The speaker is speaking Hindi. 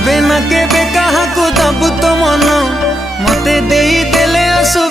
केबे ना केबे कहा को दबु तो मन मते देई देले असु